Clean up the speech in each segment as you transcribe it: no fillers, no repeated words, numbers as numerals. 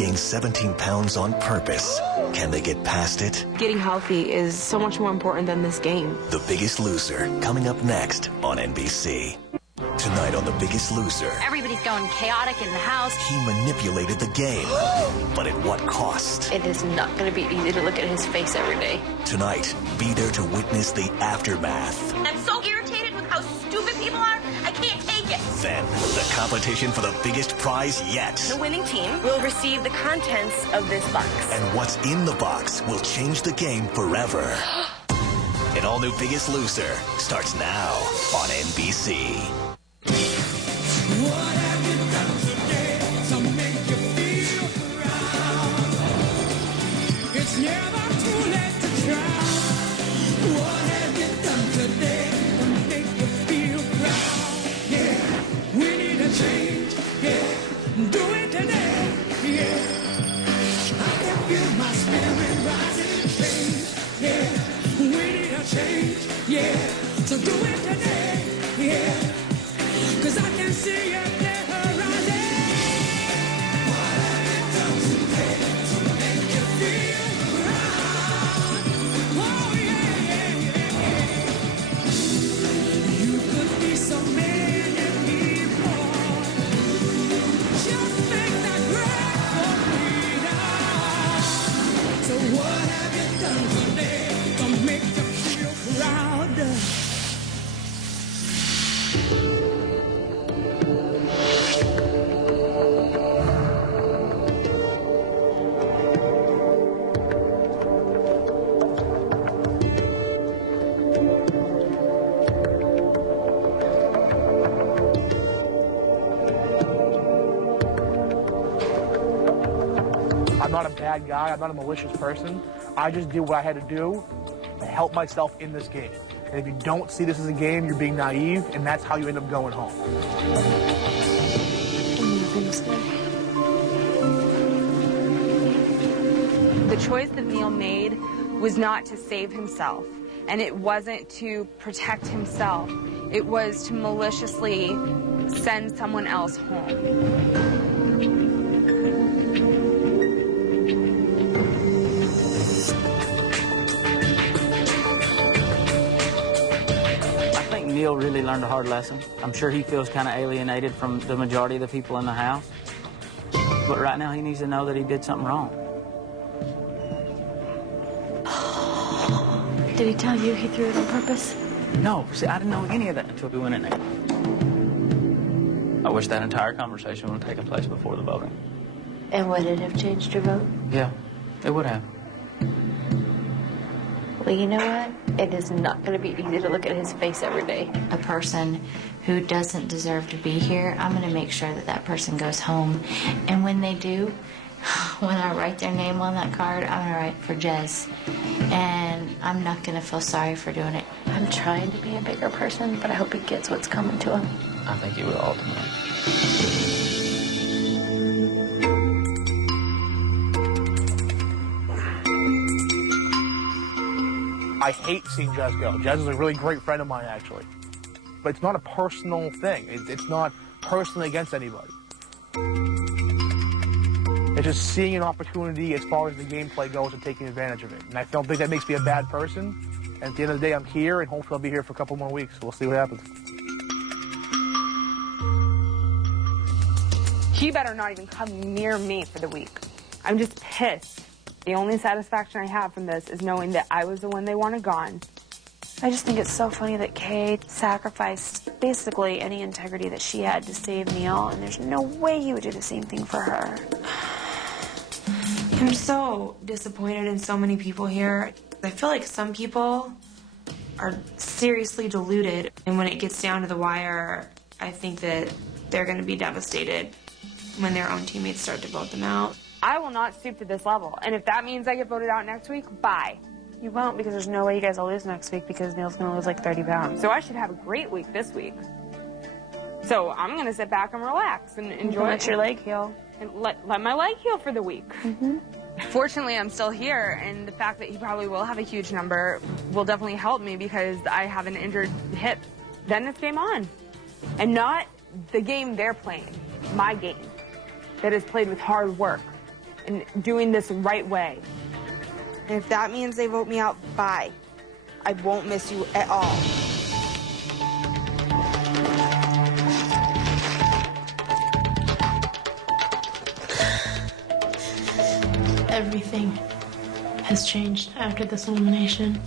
gained 17 pounds on purpose. Can they get past it? Getting healthy is so much more important than this game. The Biggest Loser, coming up next on NBC. Tonight on The Biggest Loser. Everybody's going chaotic in the house. He manipulated the game, but at what cost? It is not going to be easy to look at his face every day. Tonight, be there to witness the aftermath. I'm so irritated with how stupid people are, I can't take it. Then, the competition for the biggest prize yet. The winning team will receive the contents of this box. And what's in the box will change the game forever. An all-new Biggest Loser starts now on NBC. What have you done today to make you feel proud? It's never too late to try. What have you done today to make you feel proud? Yeah, we need a change. Yeah, do it today. Yeah, I can feel my spirit rising and change. Yeah, we need a change. Yeah, so do it today. Yeah. 'Cause I can see you there rising. What have you done today to make you feel proud? Oh, yeah, yeah, yeah. You could be so many people. Just make that break for freedom. So what have you done today to make you feel proud? I'm not a bad guy. I'm not a malicious person. I just did what I had to do to help myself in this game. And if you don't see this as a game, you're being naive, and that's how you end up going home. The choice that Neil made was not to save himself, and it wasn't to protect himself. It was to maliciously send someone else home. Neil really learned a hard lesson. I'm sure he feels kind of alienated from the majority of the people in the house. But right now he needs to know that he did something wrong. Did he tell you he threw it on purpose? No, see, I didn't know any of that until we went in there. I wish that entire conversation would have taken place before the voting. And would it have changed your vote? Yeah, it would have. Well, you know what? It is not going to be easy to look at his face every day. A person who doesn't deserve to be here, I'm going to make sure that that person goes home. And when they do, when I write their name on that card, I'm going to write for Jez. And I'm not going to feel sorry for doing it. I'm trying to be a bigger person, but I hope he gets what's coming to him. I think he will ultimately. I hate seeing Jez go. Jez is a really great friend of mine, actually. But it's not a personal thing. It's not personally against anybody. It's just seeing an opportunity as far as the gameplay goes and taking advantage of it. And I don't think that makes me a bad person. And at the end of the day, I'm here, and hopefully I'll be here for a couple more weeks. We'll see what happens. He better not even come near me for the week. I'm just pissed. The only satisfaction I have from this is knowing that I was the one they wanted gone. I just think it's so funny that Kay sacrificed basically any integrity that she had to save Neil, and there's no way he would do the same thing for her. I'm so disappointed in so many people here. I feel like some people are seriously deluded, and when it gets down to the wire, I think that they're going to be devastated when their own teammates start to vote them out. I will not stoop to this level, and if that means I get voted out next week, bye. You won't, because there's no way you guys will lose next week because Neil's going to lose like 30 pounds. So I should have a great week this week. So I'm going to sit back and relax and enjoy Let your leg heal. And let my leg heal for the week. Fortunately, I'm still here, and the fact that he probably will have a huge number will definitely help me because I have an injured hip. Then it's game on. And not the game they're playing, my game, that is played with hard work and doing this right way. And if that means they vote me out, bye. I won't miss you at all. Everything has changed after this elimination.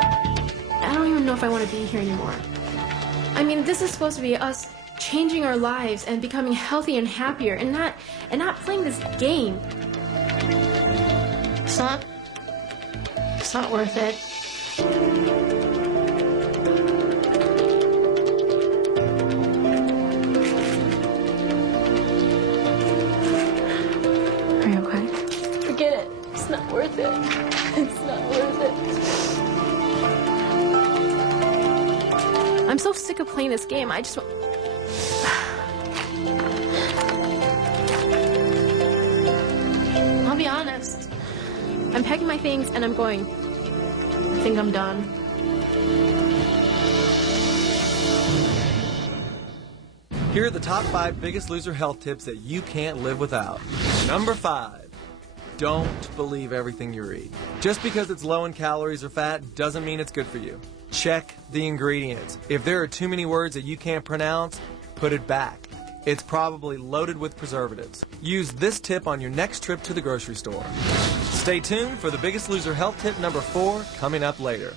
I don't even know if I want to be here anymore. I mean, this is supposed to be us changing our lives and becoming healthy and happier, and not playing this game. It's not worth it. Are you okay? Forget it. It's not worth it. It's not worth it. I'm so sick of playing this game. I just want... I'll be honest. I'm packing my things and I'm going. I think I'm done. Here are the top 5 Biggest Loser health tips that you can't live without. Number 5. Don't believe everything you read. Just because it's low in calories or fat doesn't mean it's good for you. Check the ingredients. If there are too many words that you can't pronounce, put it back. It's probably loaded with preservatives. Use this tip on your next trip to the grocery store. Stay tuned for the Biggest Loser health tip number 4 coming up later.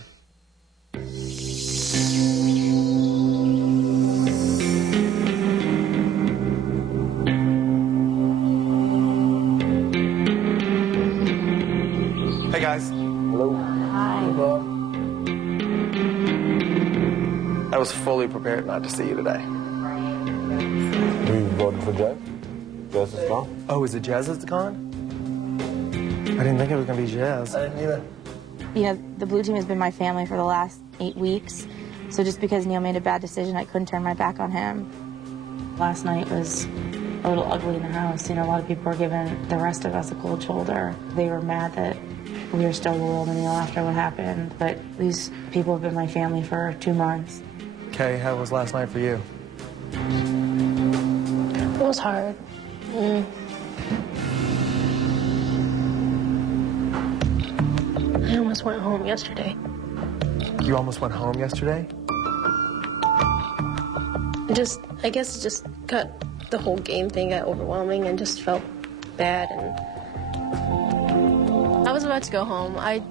Hey guys. Hello. Hi. I was fully prepared not to see you today. You voted for Jez? Jez is gone? Oh, is it Jez that's gone? I didn't think it was going to be Jez. I didn't either. You know, the blue team has been my family for the last 8 weeks. So just because Neil made a bad decision, I couldn't turn my back on him. Last night was a little ugly in the house. You know, a lot of people were giving the rest of us a cold shoulder. They were mad that we were still loyal to Neil after what happened. But these people have been my family for 2 months. Kay, how was last night for you? It was hard. I almost went home yesterday. You almost went home yesterday? I guess it just got, the whole game thing got overwhelming and just felt bad. And I was about to go home. I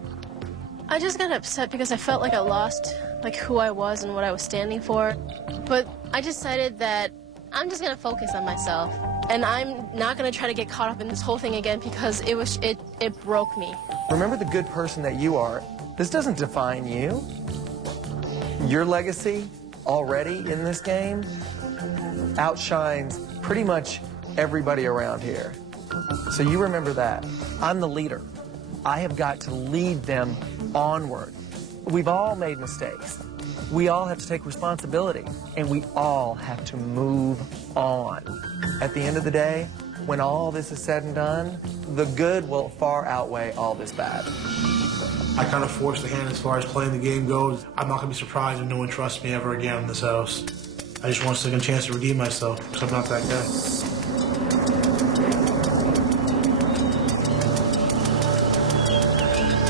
just got upset because I felt like I lost like who I was and what I was standing for. But I decided that I'm just gonna focus on myself. And I'm not gonna try to get caught up in this whole thing again because it broke me. Remember the good person that you are. This doesn't define you. Your legacy already in this game outshines pretty much everybody around here. So you remember that. I'm the leader. I have got to lead them onward. We've all made mistakes. We all have to take responsibility, and we all have to move on. At the end of the day, when all this is said and done, the good will far outweigh all this bad. I kind of forced the hand as far as playing the game goes. I'm not going to be surprised if no one trusts me ever again in this house. I just want a second chance to redeem myself, because I'm not that guy.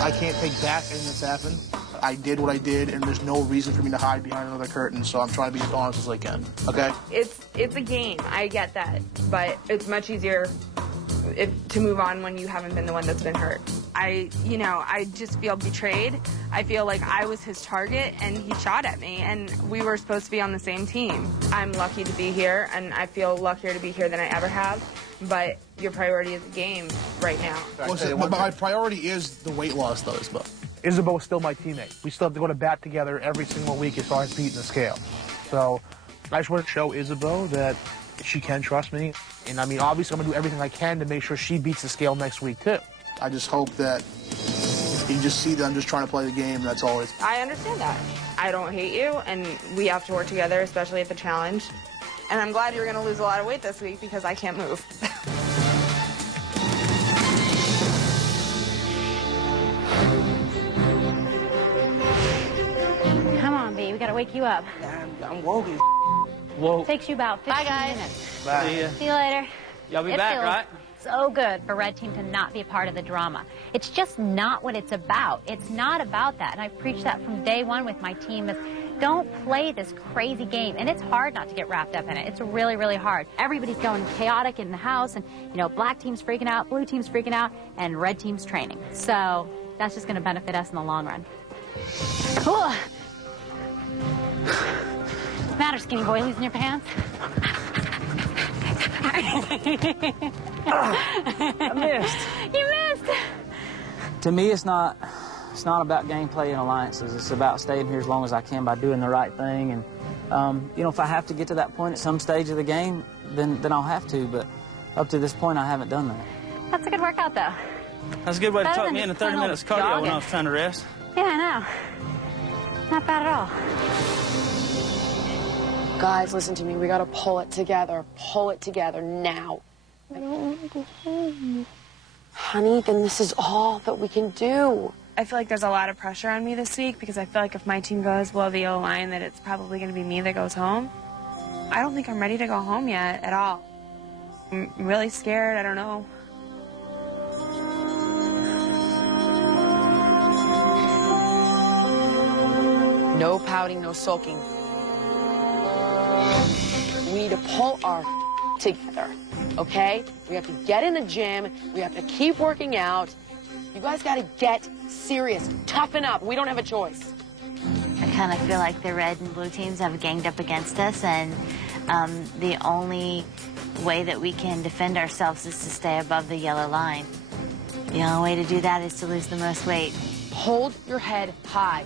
I can't take back anything that's happened. I did what I did, and there's no reason for me to hide behind another curtain, so I'm trying to be as honest as I can, okay? It's a game, I get that, but it's much easier to move on when you haven't been the one that's been hurt. I just feel betrayed. I feel like I was his target, and he shot at me, and we were supposed to be on the same team. I'm lucky to be here, and I feel luckier to be here than I ever have, but your priority is the game right now. But my priority is the weight loss, though, Isabel. Isabel is still my teammate. We still have to go to bat together every single week as far as beating the scale. So I just want to show Isabel that she can trust me. And, I mean, obviously, I'm going to do everything I can to make sure she beats the scale next week, too. I just hope that you just see that I'm just trying to play the game. That's all it is. I understand that. I don't hate you, and we have to work together, especially at the challenge. And I'm glad you're going to lose a lot of weight this week because I can't move. Come on, B. We gotta wake you up. I'm woke. Whoa. Takes you about 15 minutes. Bye. See you later. Y'all be It back, feels right? so good for Red Team to not be a part of the drama. It's just not what it's about. It's not about that. And I've preached that from day one with my team is don't play this crazy game. And it's hard not to get wrapped up in it. It's really, really hard. Everybody's going chaotic in the house and, you know, black team's freaking out, blue team's freaking out, and red team's training. So that's just going to benefit us in the long run. What's the matter, skinny boy? Losing your pants? I missed. You missed. To me, it's not about gameplay and alliances. It's about staying here as long as I can by doing the right thing. And, you know, if I have to get to that point at some stage of the game, then I'll have to. But up to this point, I haven't done that. That's a good workout, though. That's a good way to Better tuck than me into just 30 plain minutes old cardio when jogging. I was trying to rest. Yeah, I know. Not bad at all. Guys, listen to me. We gotta pull it together. Pull it together now. I don't want to go home. Honey, then this is all that we can do. I feel like there's a lot of pressure on me this week because I feel like if my team goes below the O-line that it's probably going to be me that goes home. I don't think I'm ready to go home yet at all. I'm really scared. I don't know. No pouting, no sulking. We need to pull our together, okay? We have to get in the gym. We have to keep working out. You guys got to get serious. Toughen up. We don't have a choice. I kind of feel like the red and blue teams have ganged up against us, and the only way that we can defend ourselves is to stay above the yellow line. The only way to do that is to lose the most weight. Hold your head high.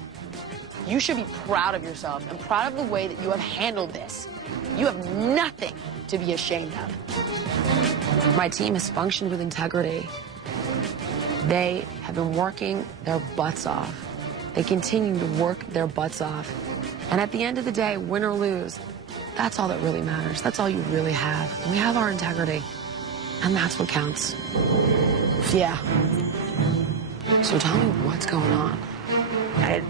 You should be proud of yourselves and proud of the way that you have handled this. You have nothing to be ashamed of. My team has functioned with integrity. They have been working their butts off. They continue to work their butts off. And at the end of the day, win or lose, that's all that really matters. That's all you really have. We have our integrity, and that's what counts. Yeah. So tell me what's going on. I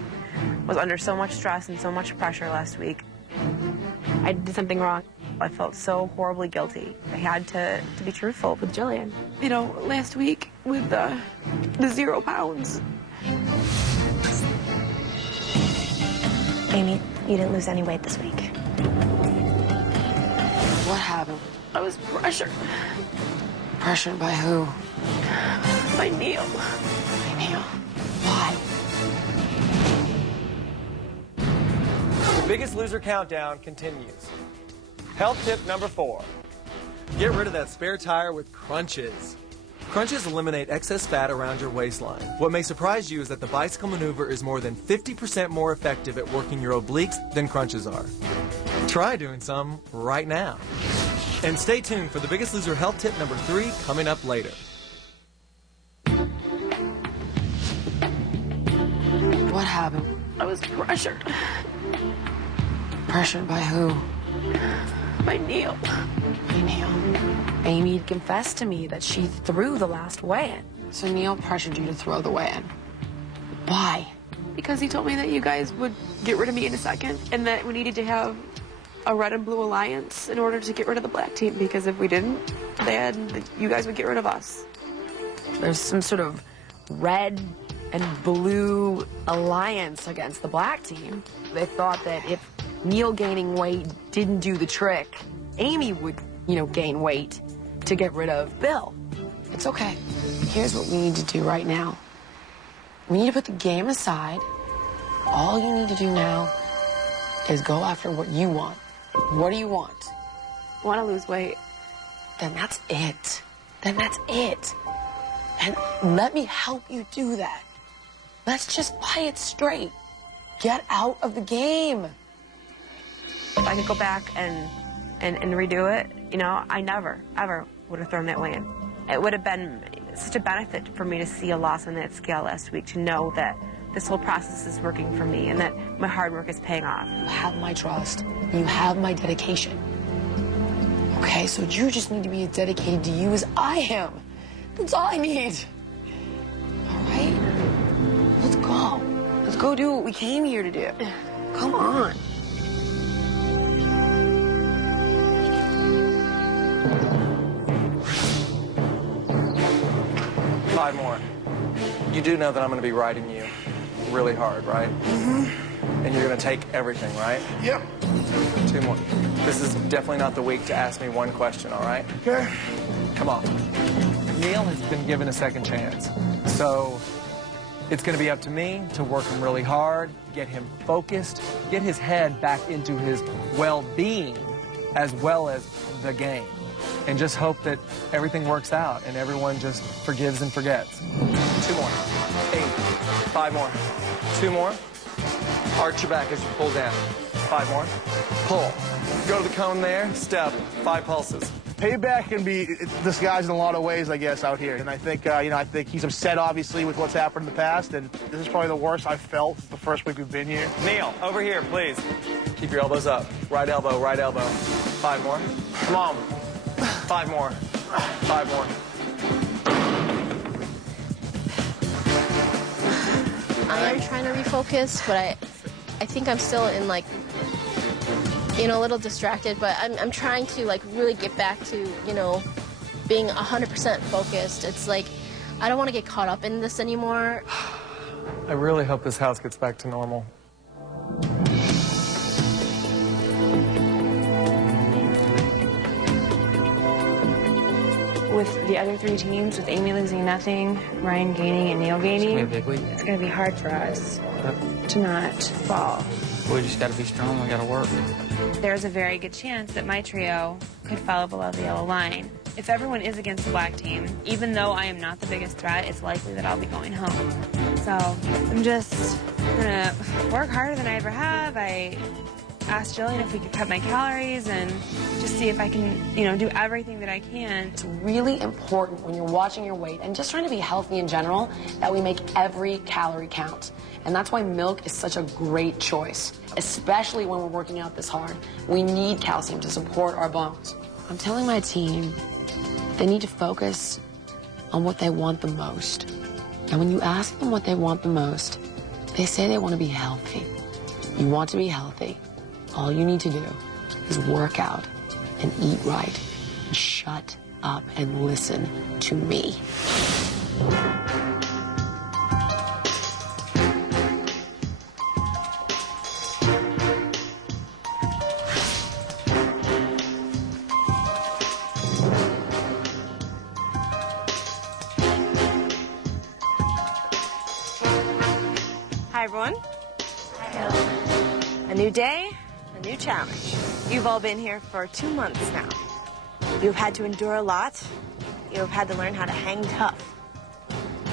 was under so much stress and so much pressure last week. I did something wrong. I felt so horribly guilty. I had to be truthful with Jillian. You know, last week with the 0 pounds. Amy, you didn't lose any weight this week. What happened? I was pressured. Pressured by who? By Neil. By Neil? Why? The Biggest Loser countdown continues. Health tip number 4. Get rid of that spare tire with Crunches. Crunches eliminate excess fat around your waistline. What may surprise you is that the bicycle maneuver is more than 50% more effective at working your obliques than Crunches are. Try doing some right now. And stay tuned for the Biggest Loser health tip number 3 coming up later. What happened? I was pressured. Pressured by who? By Neil. By Neil. Amy confessed to me that she threw the last weigh-in. So Neil pressured you to throw the weigh-in. Why? Because he told me that you guys would get rid of me in a second and that we needed to have a red and blue alliance in order to get rid of the black team, because if we didn't, you guys would get rid of us. There's some sort of red and blue alliance against the black team. They thought that if Neil gaining weight didn't do the trick, Amy would, gain weight to get rid of Bill. It's okay. Here's what we need to do right now. We need to put the game aside. All you need to do now is go after what you want. What do you want? I want to lose weight. Then that's it. And let me help you do that. Let's just play it straight. Get out of the game. If I could go back and redo it, I never, ever would have thrown that weigh in. It would have been such a benefit for me to see a loss on that scale last week, to know that this whole process is working for me and that my hard work is paying off. You have my trust. You have my dedication. Okay, so you just need to be as dedicated to you as I am. That's all I need. All right? Let's go. Let's go do what we came here to do. Come on. 5 more. You do know that I'm going to be riding you really hard, right? Mm-hmm. And you're going to take everything, right? Yep. 2 more. This is definitely not the week to ask me one question, all right? Okay. Come on. Neil has been given a second chance. So it's going to be up to me to work him really hard, get him focused, get his head back into his well-being as well as the game. And just hope that everything works out and everyone just forgives and forgets. 2 more. 8. 5 more. 2 more. Arch your back as you pull down. 5 more. Pull. Go to the cone there. Step. 5 pulses. Payback can be disguised in a lot of ways, I guess, out here. And I think, I think he's upset, obviously, with what's happened in the past. And this is probably the worst I've felt the first week we've been here. Neil, over here, please. Keep your elbows up. Right elbow, right elbow. 5 more. Come on. 5 more. 5 more. I am trying to refocus, but I think I'm still in, like, a little distracted, but I'm trying to, like, really get back to, being 100% focused. It's like, I don't want to get caught up in this anymore. I really hope this house gets back to normal. With the other 3 teams, with Amy losing nothing, Ryan gaining, and Neil gaining, it's going to be hard for us to not fall. We just got to be strong. We got to work. There's a very good chance that my trio could fall below the yellow line. If everyone is against the black team, even though I am not the biggest threat, it's likely that I'll be going home. So I'm just going to work harder than I ever have. I asked Jillian if we could cut my calories and just see if I can, do everything that I can. It's really important when you're watching your weight and just trying to be healthy in general that we make every calorie count. And that's why milk is such a great choice, especially when we're working out this hard. We need calcium to support our bones. I'm telling my team they need to focus on what they want the most. And when you ask them what they want the most, they say they want to be healthy. You want to be healthy. All you need to do is work out and eat right and shut up and listen to me. Hi, everyone. A new day, a new challenge. You've all been here for 2 months now. You've had to endure a lot. You've had to learn how to hang tough.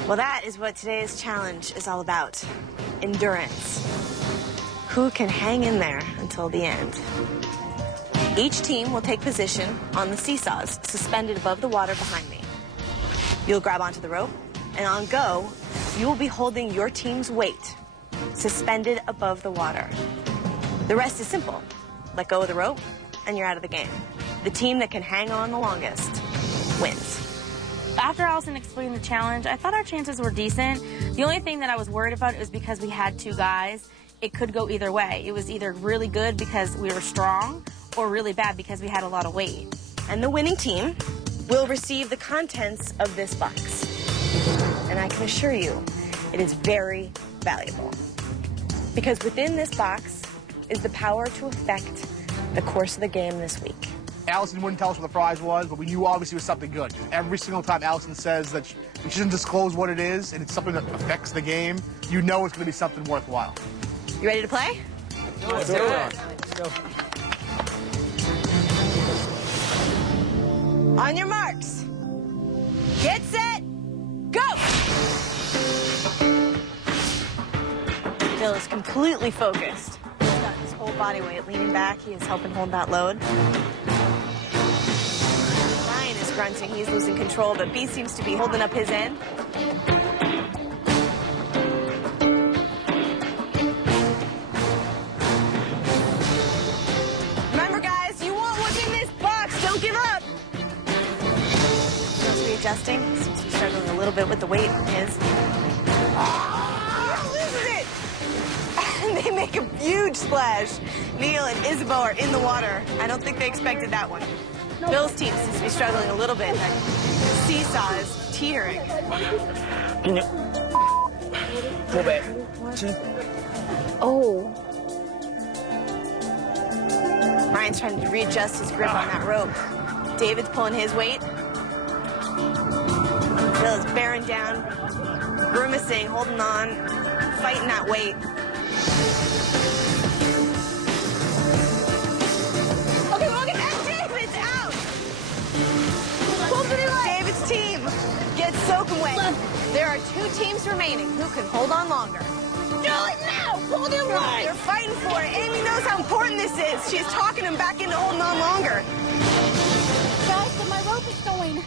Well, that is what today's challenge is all about. Endurance. Who can hang in there until the end? Each team will take position on the seesaws suspended above the water behind me. You'll grab onto the rope, and on go, you will be holding your team's weight suspended above the water. The rest is simple. Let go of the rope, and you're out of the game. The team that can hang on the longest wins. After Allison explained the challenge, I thought our chances were decent. The only thing that I was worried about was because we had 2 guys, it could go either way. It was either really good because we were strong or really bad because we had a lot of weight. And the winning team will receive the contents of this box. And I can assure you, it is very valuable. Because within this box is the power to affect the course of the game this week. Allison wouldn't tell us what the prize was, but we knew obviously it was something good. Every single time Allison says that she doesn't disclose what it is, and it's something that affects the game, you know it's going to be something worthwhile. You ready to play? Let's do it. Let's go. On your marks. Get set. Go! Bill is completely focused. He's got his whole body weight leaning back. He is helping hold that load. Ryan is grunting. He's losing control, but B seems to be holding up his end. Remember, guys, you want what's in this box. Don't give up. Seems to be adjusting. Seems to be struggling a little bit with the weight on his. Loses it! And they make a huge splash. Neil and Isabeau are in the water. I don't think they expected that one. Bill's team seems to be struggling a little bit. seesaw is teetering. Can you pull back? Oh. Ryan's trying to readjust his grip on that rope. David's pulling his weight. Bill is bearing down, grimacing, holding on, fighting that weight. Okay, look at that. David's out. David's team gets soaking wet. There are 2 teams remaining. Who can hold on longer? Do it now! Hold him right! They're fighting for it. Amy knows how important this is. She's talking him back into holding on longer. Guys, my rope is going.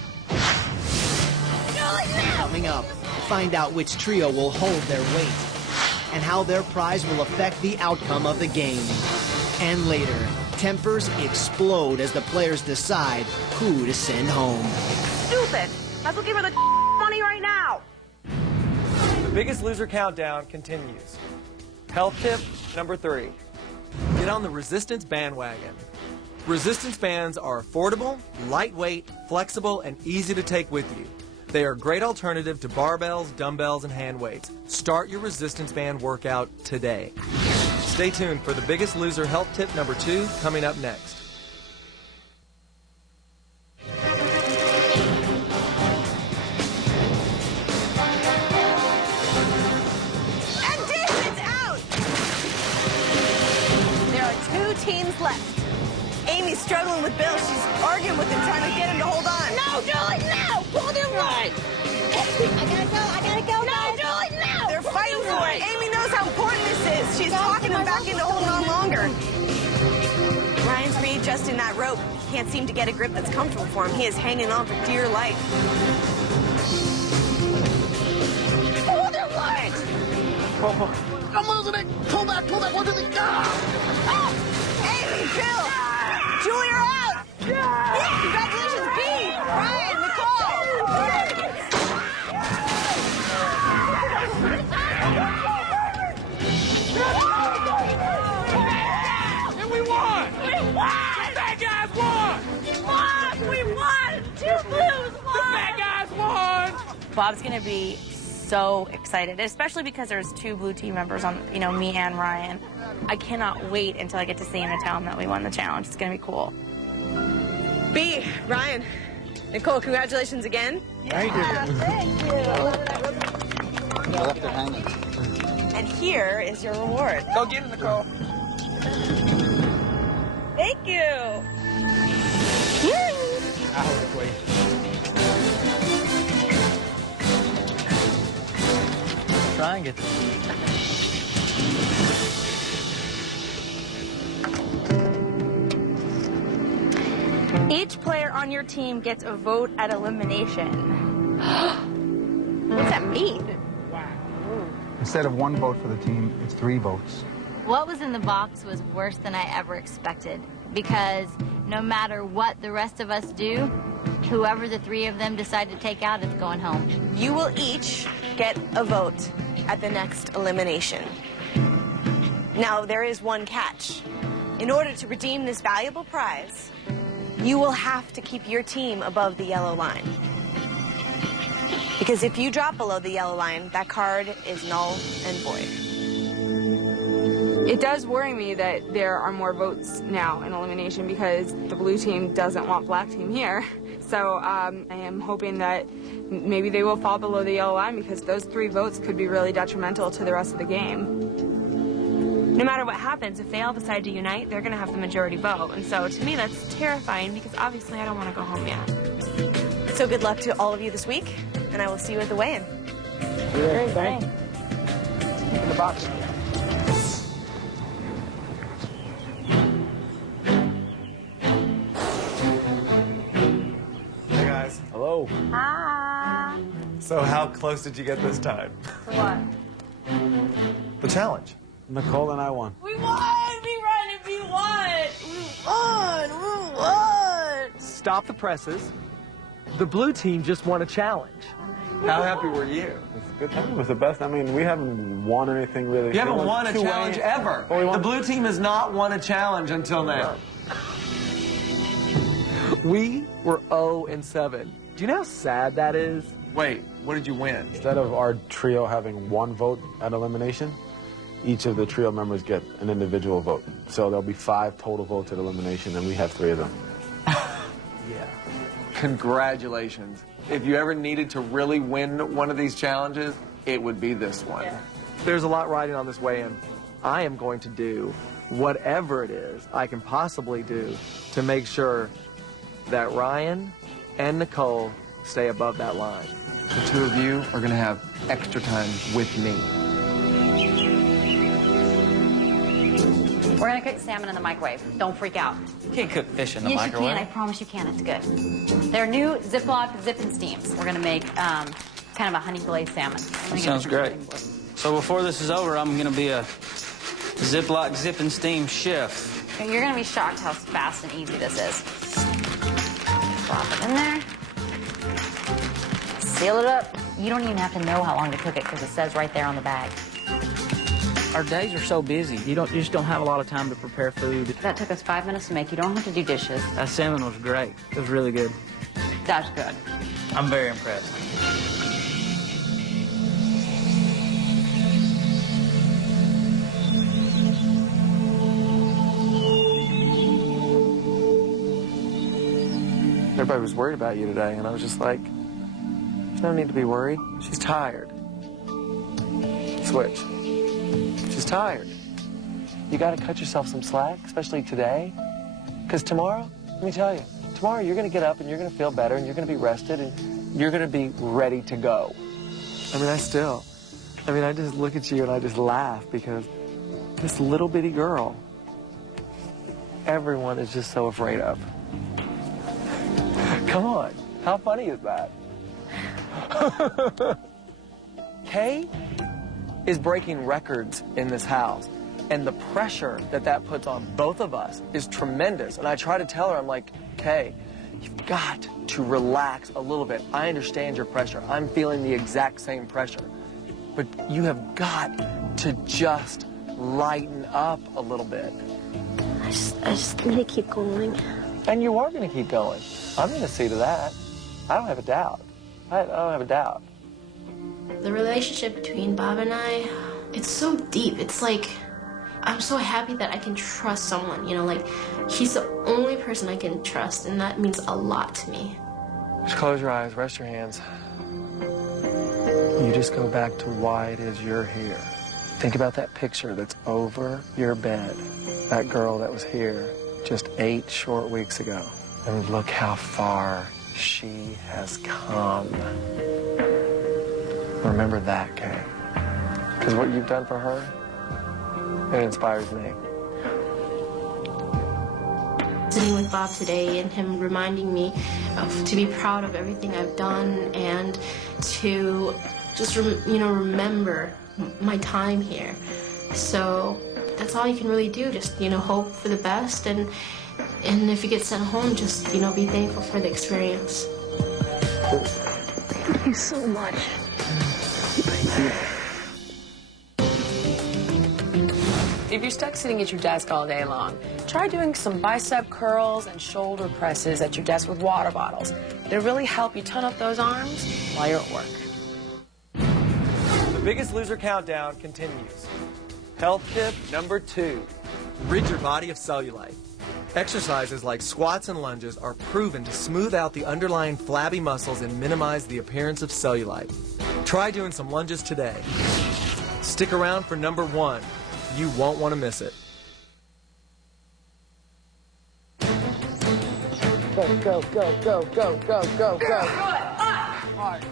Coming up, find out which trio will hold their weight and how their prize will affect the outcome of the game. And later, tempers explode as the players decide who to send home. Stupid! Let's give her the money right now. The Biggest Loser countdown continues. Health tip number 3. Get on the Resistance bandwagon. Resistance bands are affordable, lightweight, flexible, and easy to take with you. They are a great alternative to barbells, dumbbells, and hand weights. Start your resistance band workout today. Stay tuned for the Biggest Loser health tip number 2 coming up next. And David's out! There are 2 teams left. Amy's struggling with Bill. She's arguing with him, trying to get him to hold on. No, do it now! Pull him right! I gotta go, No, do it now! They're fighting for it. Amy knows how important this is. She's talking him back into holding on longer. Ryan's readjusting that rope. He can't seem to get a grip that's comfortable for him. He is hanging on for dear life. Hold him right! I'm losing it. Pull back. What does it go? Amy, Bill, Julie are out. Yeah. Congratulations, B, Ryan, Nicole. And we won! We won! The bad guys won! We won! 2 Blues won! The bad guys won! Bob's gonna be so excited, especially because there's 2 blue team members on, me and Ryan. I cannot wait until I get to see him and tell him that we won the challenge. It's gonna be cool. B, Ryan, Nicole, congratulations again. Thank you. Thank you. I left it hanging. And here is your reward. Go get it, Nicole. Thank you. Try and get this. Each player on your team gets a vote at elimination. What's that mean? Instead of 1 vote for the team, it's 3 votes. What was in the box was worse than I ever expected, because no matter what the rest of us do, whoever the 3 of them decide to take out is going home. You will each get a vote at the next elimination. Now, there is one catch. In order to redeem this valuable prize, you will have to keep your team above the yellow line. Because if you drop below the yellow line, that card is null and void. It does worry me that there are more votes now in elimination because the blue team doesn't want black team here. So I am hoping that maybe they will fall below the yellow line because those 3 votes could be really detrimental to the rest of the game. No matter what happens, if they all decide to unite, they're going to have the majority vote. And so to me, that's terrifying because obviously I don't want to go home yet. So good luck to all of you this week, and I will see you at the weigh-in. Great, thanks. In the box. Hey guys. Hello. Ah. So how close did you get this time? What? The challenge. Nicole and I won. We won! We ran and we won! We won! We won! Stop the presses. The blue team just won a challenge. How happy were you? It's a good time. It was the best. I mean, we haven't won anything really. You haven't won a challenge ever. The blue team has not won a challenge until now. We were 0-7. Do you know how sad that is? Wait, what did you win? Instead of our trio having one vote at elimination, each of the trio members get an individual vote. So there'll be 5 total votes at elimination, and we have 3 of them. Yeah. Congratulations. If you ever needed to really win one of these challenges, it would be this one. Yeah. There's a lot riding on this weigh-in. I am going to do whatever it is I can possibly do to make sure that Ryan and Nicole stay above that line. The 2 of you are going to have extra time with me. We're going to cook salmon in the microwave. Don't freak out. You can't cook fish in the microwave. Yes, you can. I promise you can. It's good. They're new Ziploc Zip and Steams. We're going to make kind of a honey filleted salmon. That sounds great. So before this is over, I'm going to be a Ziploc Zip and Steam chef. You're going to be shocked how fast and easy this is. Drop it in there. Seal it up. You don't even have to know how long to cook it because it says right there on the bag. Our days are so busy. You just don't have a lot of time to prepare food. That took us 5 minutes to make. You don't have to do dishes. That salmon was great. It was really good. That's good. I'm very impressed. Everybody was worried about you today, and I was just like, there's no need to be worried. She's tired. Switch. She's tired. You got to cut yourself some slack, especially today. Because tomorrow, let me tell you, tomorrow you're going to get up and you're going to feel better and you're going to be rested and you're going to be ready to go. I just look at you and I just laugh because this little bitty girl, everyone is just so afraid of. Come on, how funny is that? Kay is breaking records in this house, and the pressure that puts on both of us is tremendous. And I try to tell her, I'm like, Kay, you've got to relax a little bit. I understand your pressure. I'm feeling the exact same pressure. But you have got to just lighten up a little bit. I just need to keep going. And you are going to keep going. I'm going to see to that. I don't have a doubt. I don't have a doubt. The relationship between Bob and I, it's so deep. It's like, I'm so happy that I can trust someone, he's the only person I can trust, and that means a lot to me. Just close your eyes, rest your hands. You just go back to why it is you're here. Think about that picture that's over your bed. That girl that was here just 8 short weeks ago. And look how far she has come. Remember that, Kay. Because what you've done for her, it inspires me. Sitting with Bob today and him reminding me to be proud of everything I've done and to just, remember my time here. So that's all you can really do, just, hope for the best, and if you get sent home, just, be thankful for the experience. Thank you so much. If you're stuck sitting at your desk all day long, try doing some bicep curls and shoulder presses at your desk with water bottles. They'll really help you tone up those arms while you're at work. The Biggest Loser Countdown continues. Health tip number 2. Rid your body of cellulite. Exercises like squats and lunges are proven to smooth out the underlying flabby muscles and minimize the appearance of cellulite. Try doing some lunges today. Stick around for number 1. You won't want to miss it. Go, go, go, go, go, go, go, go. Hard.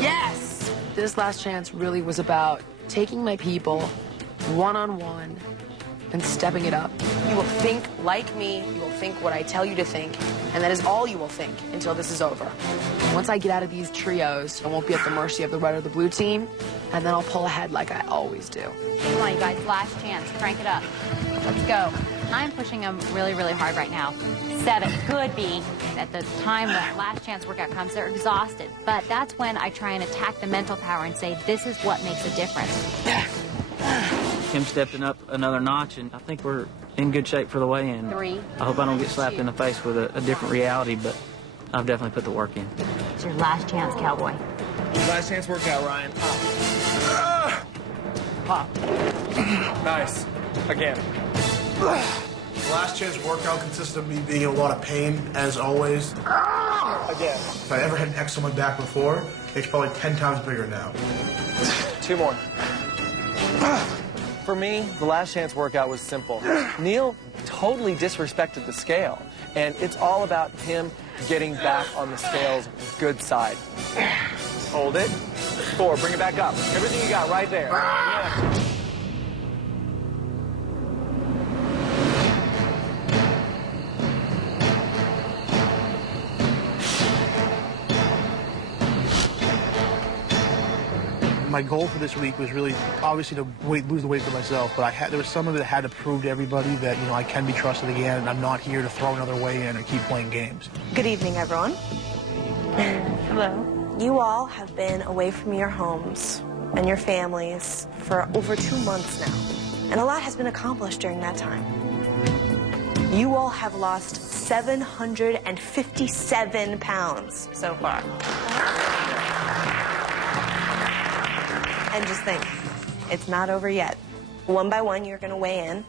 Yes! This last chance really was about taking my people one-on-one and stepping it up. You will think like me, you will think what I tell you to think, and that is all you will think until this is over. Once I get out of these trios, I won't be at the mercy of the red or the blue team, and then I'll pull ahead like I always do. Come on, you guys, last chance. Crank it up. Let's go. I'm pushing them really, really hard right now. 7 could be at the time when last chance workout comes, they're exhausted. But that's when I try and attack the mental power and say, this is what makes a difference. Kim stepping up another notch, and I think we're in good shape for the weigh-in. 3. I hope I don't get slapped in the face with a different reality, but I've definitely put the work in. It's your last chance, Cowboy. Last chance workout, Ryan. Pop. Nice. Again. The last chance workout consisted of me being in a lot of pain, as always. Again. If I ever had an X on my back before, it's probably 10 times bigger now. 2 more. For me, the last chance workout was simple. Neil totally disrespected the scale, and it's all about him getting back on the scale's good side. Hold it. 4, bring it back up. Everything you got right there. Yeah. My goal for this week was really, obviously, to lose the weight for myself, but there was some of it that had to prove to everybody that, I can be trusted again, and I'm not here to throw another weight in or keep playing games. Good evening, everyone. Hello. You all have been away from your homes and your families for over 2 months now, and a lot has been accomplished during that time. You all have lost 757 pounds so far. And just think, it's not over yet. One by one, you're going to weigh in,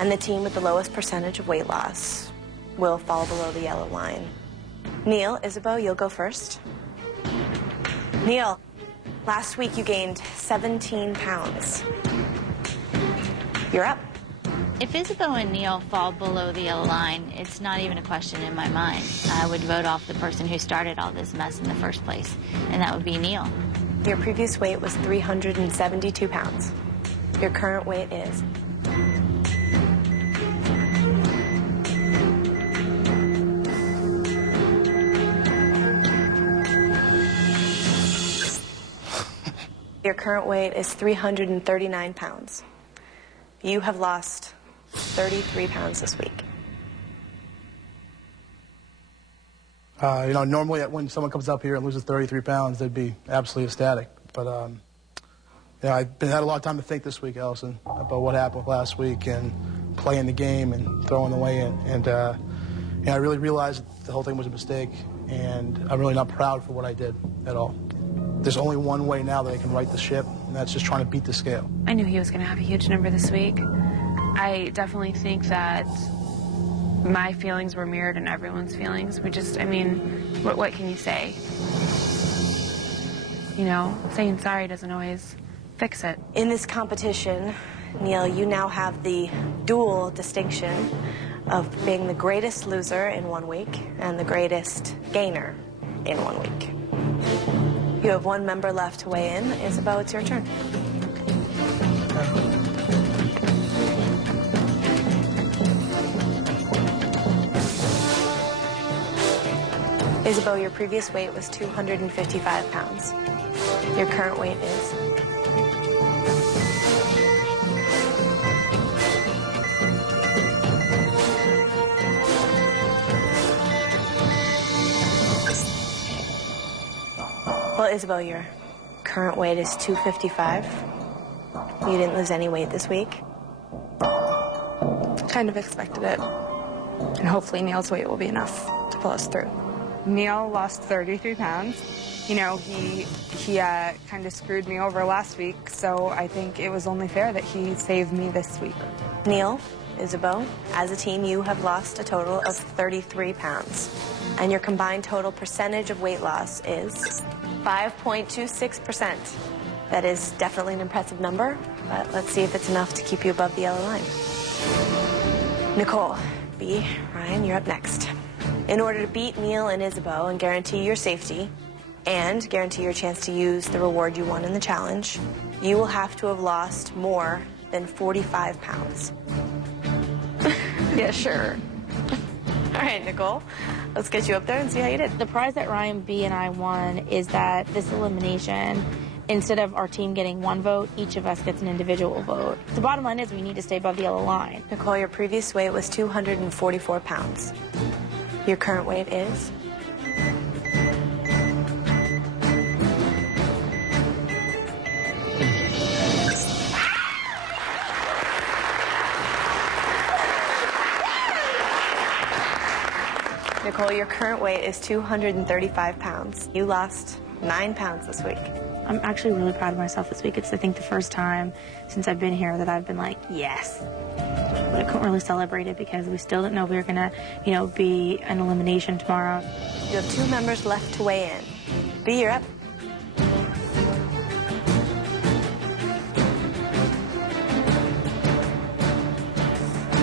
and the team with the lowest percentage of weight loss will fall below the yellow line. Neil, Isabeau, you'll go first. Neil, last week you gained 17 pounds. You're up. If Isabeau and Neil fall below the yellow line, it's not even a question in my mind. I would vote off the person who started all this mess in the first place, and that would be Neil. Your previous weight was 372 pounds. Your current weight is... Your current weight is 339 pounds. You have lost 33 pounds this week. Normally when someone comes up here and loses 33 pounds, they'd be absolutely ecstatic. But, I've had a lot of time to think this week, Allison, about what happened last week and playing the game and throwing the weight in. And, I really realized that the whole thing was a mistake, and I'm really not proud for what I did at all. There's only one way now that I can right the ship, and that's just trying to beat the scale. I knew he was going to have a huge number this week. I definitely think that my feelings were mirrored in everyone's feelings. What can you say? Saying sorry doesn't always fix it. In this competition, Neil, you now have the dual distinction of being the greatest loser in 1 week and the greatest gainer in 1 week. You have one member left to weigh in. Isabeau, it's your turn. Isabeau, your previous weight was 255 pounds. Your current weight is... Well, Isabeau, your current weight is 255. You didn't lose any weight this week. Kind of expected it. And hopefully Neil's weight will be enough to pull us through. Neil lost 33 pounds. He kind of screwed me over last week, so I think it was only fair that he saved me this week. Neil, Isabeau, as a team, you have lost a total of 33 pounds. And your combined total percentage of weight loss is 5.26%. That is definitely an impressive number, but let's see if it's enough to keep you above the yellow line. Nicole, B, Ryan, you're up next. In order to beat Neil and Isabeau and guarantee your safety and guarantee your chance to use the reward you won in the challenge, you will have to have lost more than 45 pounds. Yeah, sure. All right, Nicole, let's get you up there and see how you did. The prize that Ryan B and I won is that this elimination, instead of our team getting 1 vote, each of us gets an individual vote. The bottom line is we need to stay above the yellow line. Nicole, your previous weight was 244 pounds. Your current weight is? Nicole, your current weight is 235 pounds. You lost 9 pounds this week. I'm actually really proud of myself this week. It's, I think, the first time since I've been here that I've been like, yes. But I couldn't really celebrate it because we still didn't know if we were going to, be an elimination tomorrow. You have 2 members left to weigh in. B, you're up.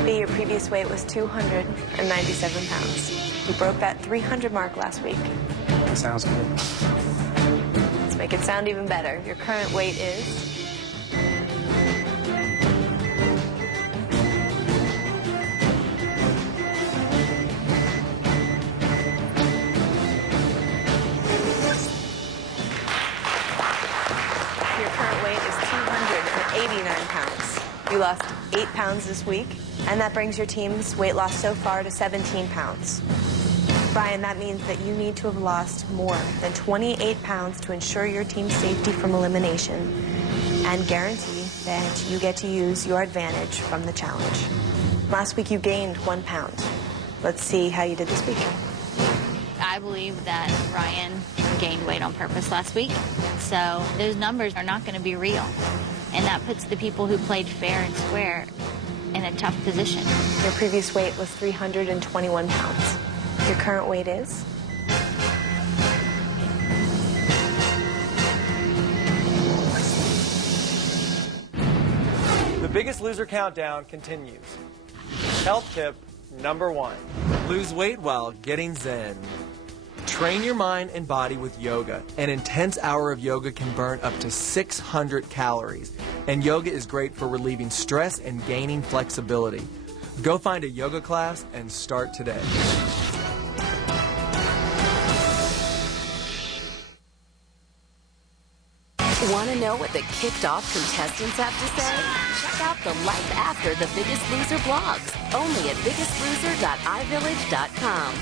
B, your previous weight was 297 pounds. You broke that 300 mark last week. That sounds good. Let's make it sound even better. Your current weight is... Your current weight is 289 pounds. You lost 8 pounds this week, and that brings your team's weight loss so far to 17 pounds. Brian, that means that you need to have lost more than 28 pounds to ensure your team's safety from elimination and guarantee that you get to use your advantage from the challenge. Last week you gained 1 pound. Let's see how you did this week. I believe that Ryan gained weight on purpose last week, so those numbers are not going to be real. And that puts the people who played fair and square in a tough position. Your previous weight was 321 pounds. Your current weight is? The Biggest Loser Countdown continues. Health tip number 1. Lose weight while getting zen. Train your mind and body with yoga. An intense hour of yoga can burn up to 600 calories. And yoga is great for relieving stress and gaining flexibility. Go find a yoga class and start today. Want to know what the kicked off contestants have to say? Check out the life after the Biggest Loser blogs, only at biggestloser.ivillage.com.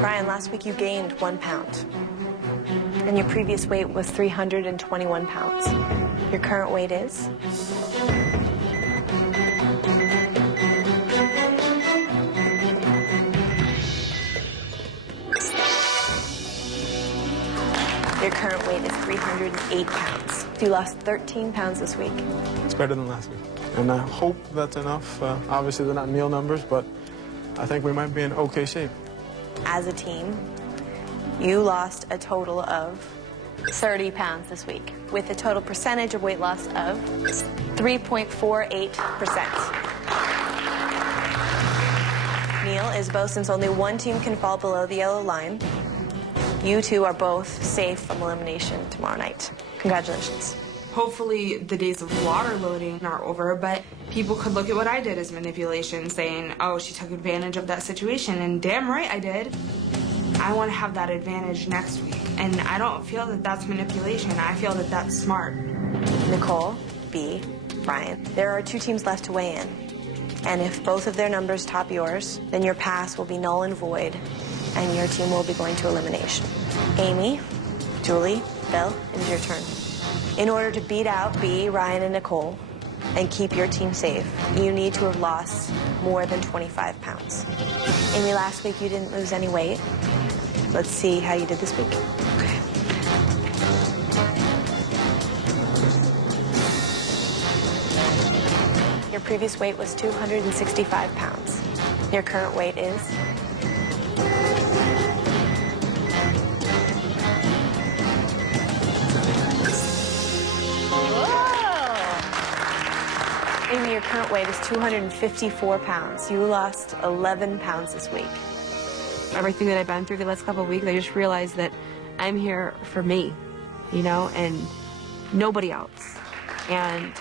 Brian, last week you gained 1 pound. And your previous weight was 321 pounds. Your current weight is? Your current weight is 308 pounds. You lost 13 pounds this week. It's better than last week. And I hope that's enough. Obviously, they're not meal numbers, but I think we might be in okay shape. As a team, you lost a total of 30 pounds this week, with a total percentage of weight loss of 3.48%. Neil, Isabel, since only one team can fall below the yellow line, you two are both safe from elimination tomorrow night. Congratulations. Hopefully the days of water loading are over, but people could look at what I did as manipulation, saying, oh, she took advantage of that situation, and damn right I did. I want to have that advantage next week, and I don't feel that that's manipulation. I feel that that's smart. Nicole, B, Brian, there are 2 teams left to weigh in, and if both of their numbers top yours, then your pass will be null and void, and your team will be going to elimination. Amy, Julie, Bill, it is your turn. In order to beat out B, Ryan, and Nicole, and keep your team safe, you need to have lost more than 25 pounds. Amy, last week you didn't lose any weight. Let's see how you did this week. Okay. Your previous weight was 265 pounds. Your current weight is? Amy, your current weight is 254 pounds. You lost 11 pounds this week. Everything that I've been through the last couple of weeks, I just realized that I'm here for me, and nobody else. And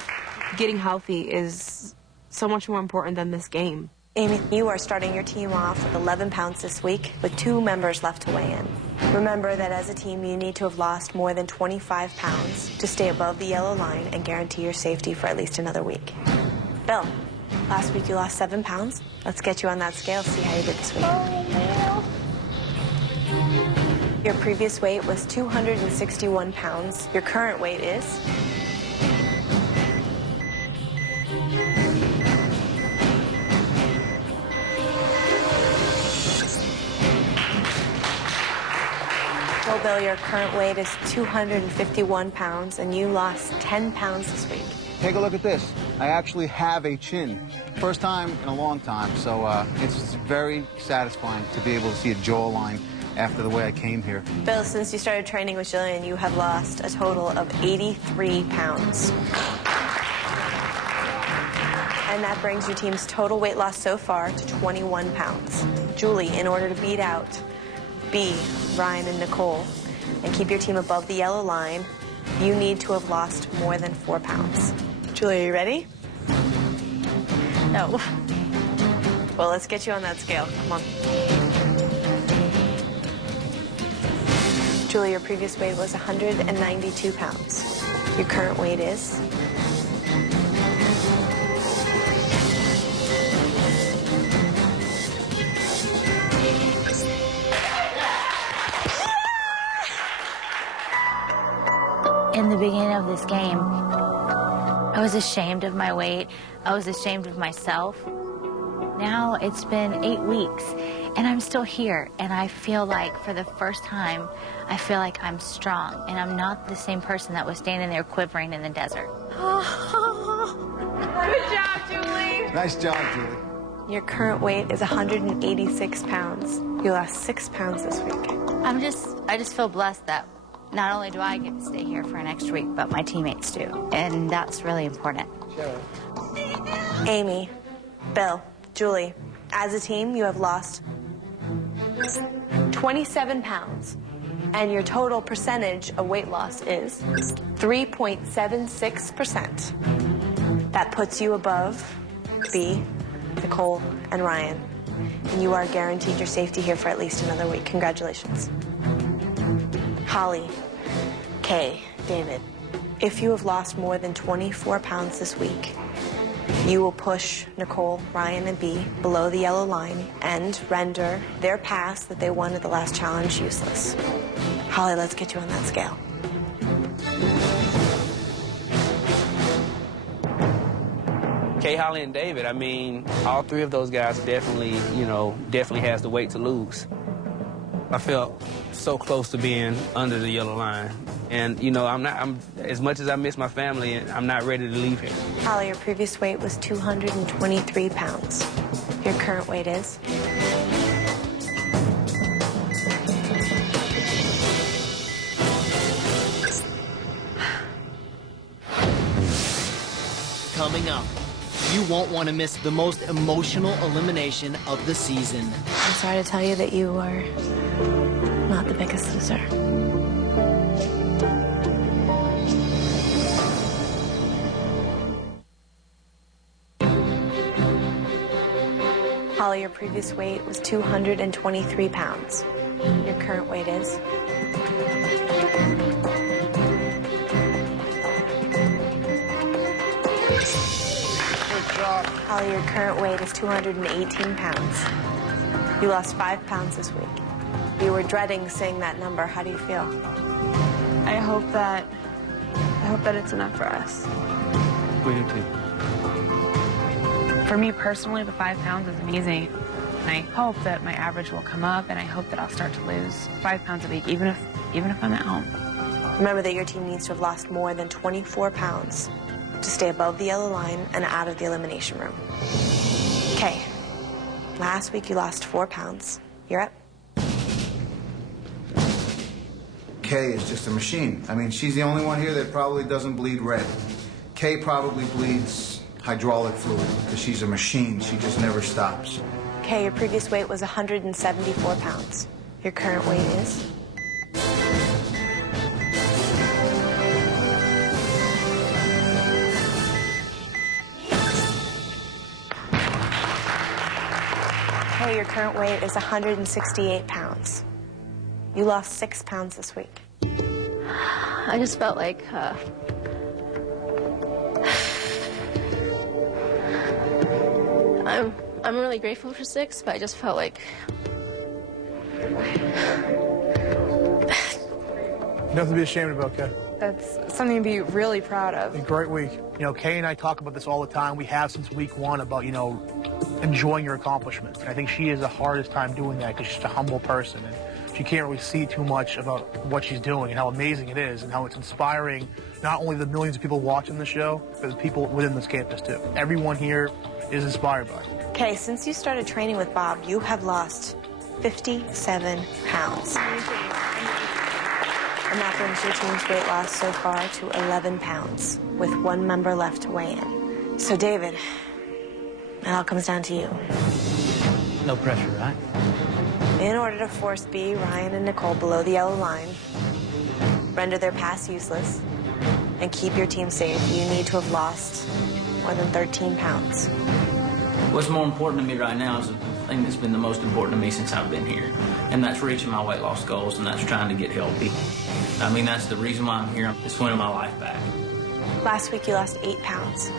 getting healthy is so much more important than this game. Amy, you are starting your team off with 11 pounds this week, with 2 members left to weigh in. Remember that as a team, you need to have lost more than 25 pounds to stay above the yellow line and guarantee your safety for at least another week. Bill, last week you lost 7 pounds. Let's get you on that scale, see how you did this week. Your previous weight was 261 pounds. Your current weight is? Well, Bill, your current weight is 251 pounds, and you lost 10 pounds this week. Take a look at this. I actually have a chin. First time in a long time, so it's very satisfying to be able to see a jawline after the way I came here. Bill, since you started training with Jillian, you have lost a total of 83 pounds. And that brings your team's total weight loss so far to 21 pounds. Julie, in order to beat out B, Ryan, and Nicole, and keep your team above the yellow line, you need to have lost more than 4 pounds. Julie, are you ready? No. Well, let's get you on that scale. Come on. Julie, your previous weight was 192 pounds. Your current weight is? In the beginning of this game, I was ashamed of my weight. I was ashamed of myself. Now it's been 8 weeks, and I'm still here, and I feel like for the first time, I feel like I'm strong, and I'm not the same person that was standing there quivering in the desert. Good job, Julie. Nice job, Julie. Your current weight is 186 pounds. You lost 6 pounds this week. I just feel blessed that not only do I get to stay here for an extra week, but my teammates do, and that's really important. Amy, Bill, Julie, as a team, you have lost 27 pounds, and your total percentage of weight loss is 3.76%. That puts you above B, Nicole, and Ryan, and you are guaranteed your safety here for at least another week. Congratulations. Holly, Kay, David, if you have lost more than 24 pounds this week, you will push Nicole, Ryan, and B below the yellow line and render their pass that they won at the last challenge useless. Holly, let's get you on that scale. Kay, Holly, and David, I mean, all three of those guys definitely, definitely has the weight to lose. I felt so close to being under the yellow line. And, I'm as much as I miss my family, I'm not ready to leave here. Holly, your previous weight was 223 pounds. Your current weight is? Coming up, you won't want to miss the most emotional elimination of the season. I'm sorry to tell you that you are not the biggest loser. Holly, your previous weight was 223 pounds. Your current weight is? Good job. Holly, your current weight is 218 pounds. You lost 5 pounds this week. You were dreading saying that number. How do you feel? I hope that it's enough for us. We do too. For me personally, the 5 pounds is amazing. And I hope that my average will come up, and I hope that I'll start to lose 5 pounds a week, even if I'm at home. Remember that your team needs to have lost more than 24 pounds to stay above the yellow line and out of the elimination room. Okay. Last week you lost 4 pounds. You're up. Kay is just a machine. I mean, she's the only one here that probably doesn't bleed red. Kay probably bleeds hydraulic fluid because she's a machine. She just never stops. Okay, your previous weight was 174 pounds. Your current weight is? Okay, your current weight is 168 pounds. You lost 6 pounds this week. I just felt like I'm really grateful for 6, but I just felt like Nothing to be ashamed about, Kay. That's something to be really proud of. A great week. Kay and I talk about this all the time. We have since week 1 about, enjoying your accomplishments. And I think she has the hardest time doing that because she's just a humble person. And she can't really see too much about what she's doing and how amazing it is and how it's inspiring not only the millions of people watching the show, but the people within this campus too. Everyone here is inspired by it. Okay, since you started training with Bob, you have lost 57 pounds. And that brings your team's weight loss so far to 11 pounds, with one member left to weigh in. So, David, it all comes down to you. No pressure, right? In order to force B, Ryan, and Nicole below the yellow line, render their pass useless, and keep your team safe, you need to have lost more than 13 pounds. What's more important to me right now is the thing that's been the most important to me since I've been here, and that's reaching my weight loss goals, and that's trying to get healthy. I mean, that's the reason why I'm here. It's winning my life back. Last week, you lost 8 pounds.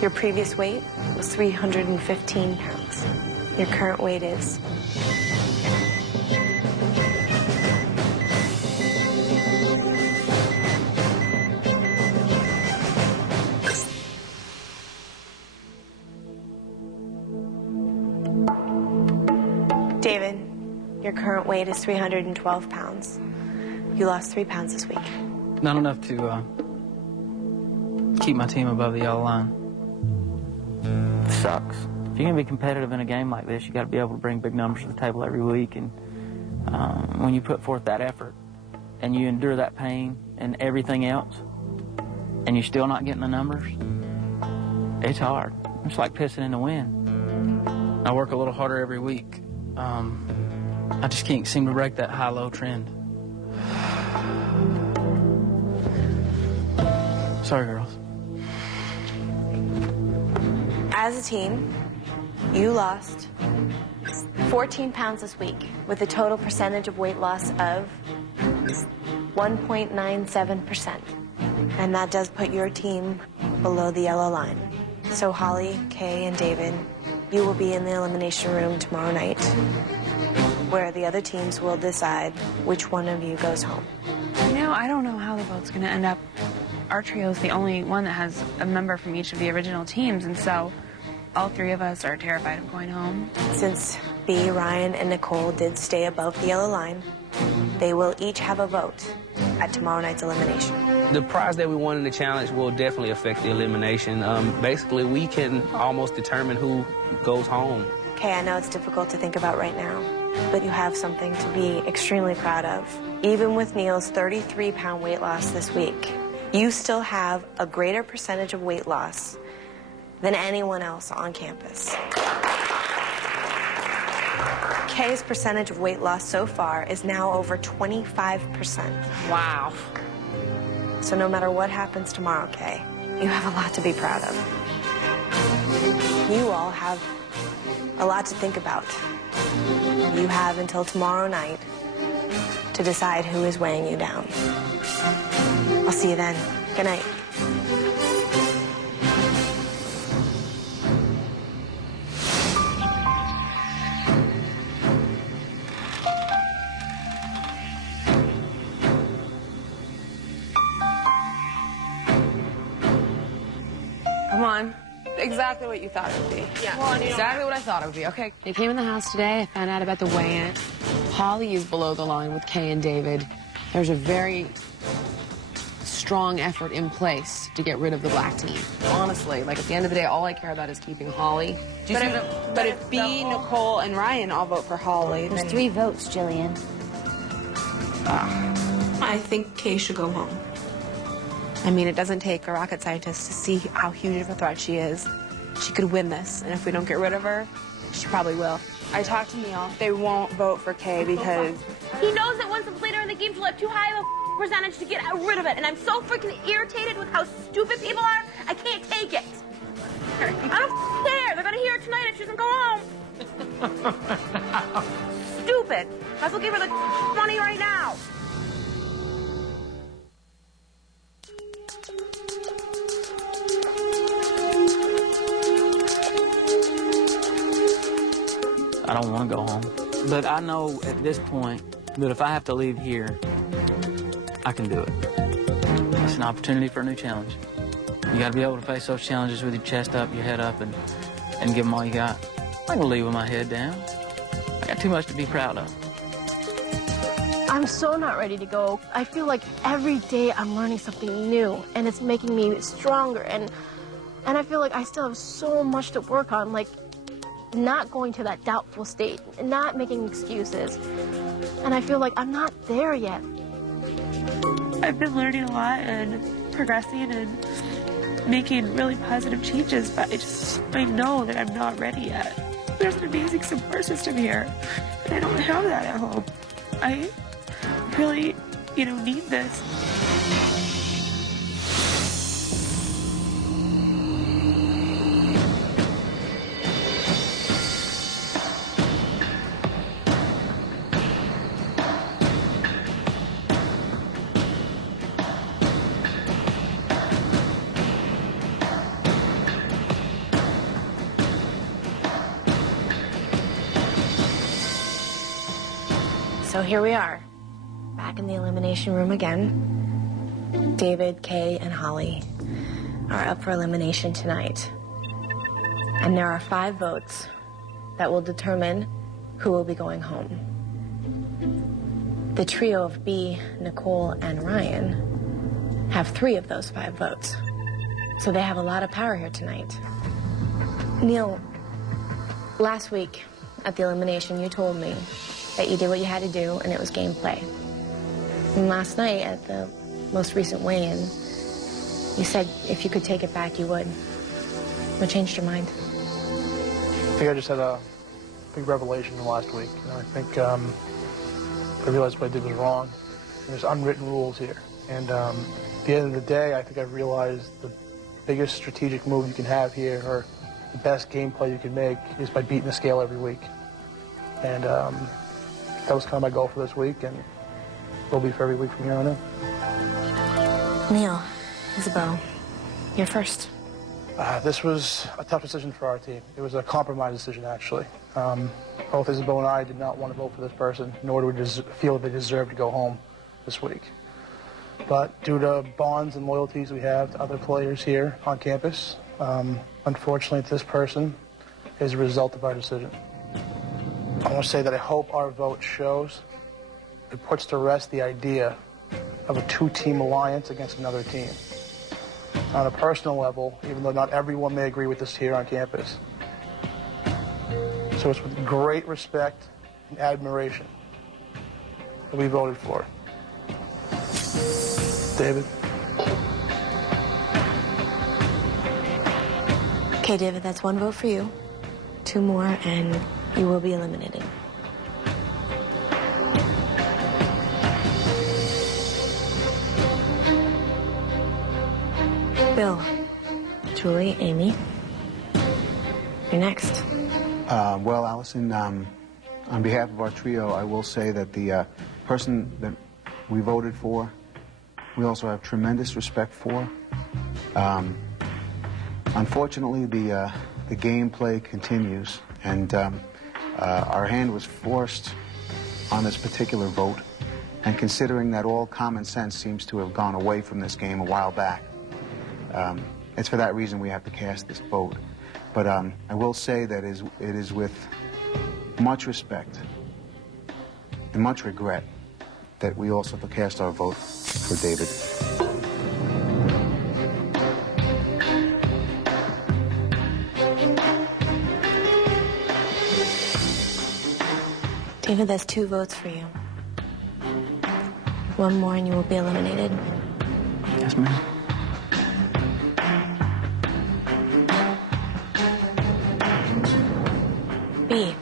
Your previous weight was 315 pounds. Your current weight is... David, your current weight is 312 pounds. You lost 3 pounds this week. Not enough to keep my team above the yellow line. Sucks. If you're going to be competitive in a game like this, you got to be able to bring big numbers to the table every week. And when you put forth that effort and you endure that pain and everything else, and you're still not getting the numbers, it's hard. It's like pissing in the wind. I work a little harder every week. I just can't seem to break that high-low trend. Sorry, girls. As a team, you lost 14 pounds this week with a total percentage of weight loss of 1.97%. And that does put your team below the yellow line. So Holly, Kay, and David, you will be in the elimination room tomorrow night, where the other teams will decide which one of you goes home. You know, I don't know how the vote's going to end up. Our trio is the only one that has a member from each of the original teams, and so all 3 of us are terrified of going home. Since B, Ryan, and Nicole did stay above the yellow line, they will each have a vote at tomorrow night's elimination. The prize that we won in the challenge will definitely affect the elimination. Basically, we can almost determine who goes home. Okay, I know it's difficult to think about right now, but you have something to be extremely proud of. Even with Neil's 33-pound weight loss this week, you still have a greater percentage of weight loss than anyone else on campus. Kay's percentage of weight loss so far is now over 25%. Wow. So no matter what happens tomorrow, Kay, you have a lot to be proud of. You all have a lot to think about. You have until tomorrow night to decide who is weighing you down. I'll see you then. Good night. Come on. Exactly what you thought it would be. Yeah. Exactly what I thought it would be. Okay. They came in the house today. I found out about the weigh-in. Holly is below the line with Kay and David. There's a very strong effort in place to get rid of the black team. Honestly, like at the end of the day, all I care about is keeping Holly. But if B, Nicole, and Ryan all vote for Holly, There's then... 3 votes, Jillian. I think Kay should go home. I mean, it doesn't take a rocket scientist to see how huge of a threat she is. She could win this, and if we don't get rid of her, she probably will. I talked to Neil. They won't vote for Kay because... He knows that once it's later in the game, she'll have too high of a percentage to get rid of it, and I'm so freaking irritated with how stupid people are, I can't take it. I don't care. They're gonna hear it tonight if she doesn't go home. Stupid. Might as well give her the money right now. I don't want to go home. But I know at this point that if I have to leave here, I can do it. It's an opportunity for a new challenge. You got to be able to face those challenges with your chest up, your head up, and give them all you got. I can leave with my head down. I got too much to be proud of. I'm so not ready to go. I feel like every day I'm learning something new, and it's making me stronger, and I feel like I still have so much to work on, like not going to that doubtful state, not making excuses. And I feel like I'm not there yet. I've been learning a lot and progressing and making really positive changes, but I know that I'm not ready yet. There's an amazing support system here, and I don't have that at home. I really, need this. So here we are, back in the elimination room again. David, Kay, and Holly are up for elimination tonight. And there are 5 votes that will determine who will be going home. The trio of B, Nicole, and Ryan have 3 of those 5 votes. So they have a lot of power here tonight. Neil, last week at the elimination, you told me that you did what you had to do, and it was gameplay. And last night, at the most recent weigh-in, you said if you could take it back, you would. What changed your mind? I think I just had a big revelation last week. I think I realized what I did was wrong. There's unwritten rules here. And at the end of the day, I think I realized the biggest strategic move you can have here, or the best gameplay you can make, is by beating the scale every week. And that was kind of my goal for this week, and will be for every week from here on in. Neil, Isabeau, you're first. This was a tough decision for our team. It was a compromise decision, actually. Both Isabeau and I did not want to vote for this person, nor do we feel that they deserve to go home this week. But due to bonds and loyalties we have to other players here on campus, unfortunately, this person is a result of our decision. I want to say that I hope our vote shows, it puts to rest the idea of a 2-team alliance against another team. On a personal level, even though not everyone may agree with this here on campus. So it's with great respect and admiration that we voted for David. Okay, David, that's 1 vote for you. 2 more, and you will be eliminated. Bill, Julie, Amy, you're next. Well, Allison, on behalf of our trio, I will say that the person that we voted for, we also have tremendous respect for. Unfortunately, the gameplay continues, and our hand was forced on this particular vote. And considering that all common sense seems to have gone away from this game a while back, it's for that reason we have to cast this vote. But I will say that it is with much respect and much regret that we also cast our vote for David. David, that's 2 votes for you. 1 more and you will be eliminated. Yes, ma'am. B.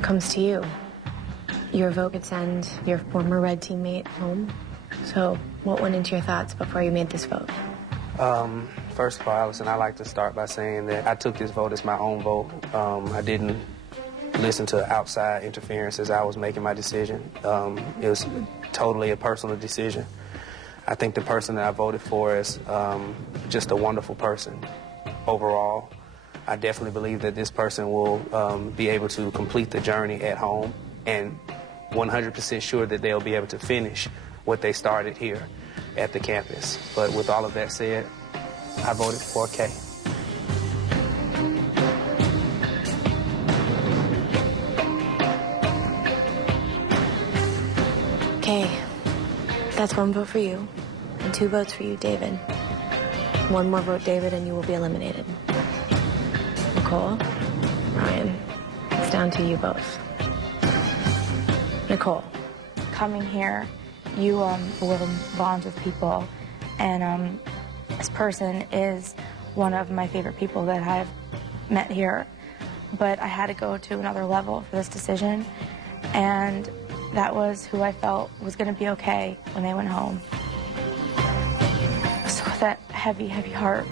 Comes to you. Your vote could send your former Red teammate home. So what went into your thoughts before you made this vote? First of all, Allison, I'd like to start by saying that I took this vote as my own vote. I didn't listen to outside interference as I was making my decision. It was totally a personal decision. I think the person that I voted for is just a wonderful person overall. I definitely believe that this person will be able to complete the journey at home, and 100% sure that they'll be able to finish what they started here at the campus. But with all of that said, I voted for Kay. Okay, that's 1 vote for you, and 2 votes for you, David. 1 more vote, David, and you will be eliminated. Nicole, Ryan, it's down to you both. Nicole. Coming here, you will bond with people, and this person is one of my favorite people that I've met here. But I had to go to another level for this decision, and that was who I felt was going to be okay when they went home. So with that heavy, heavy heart,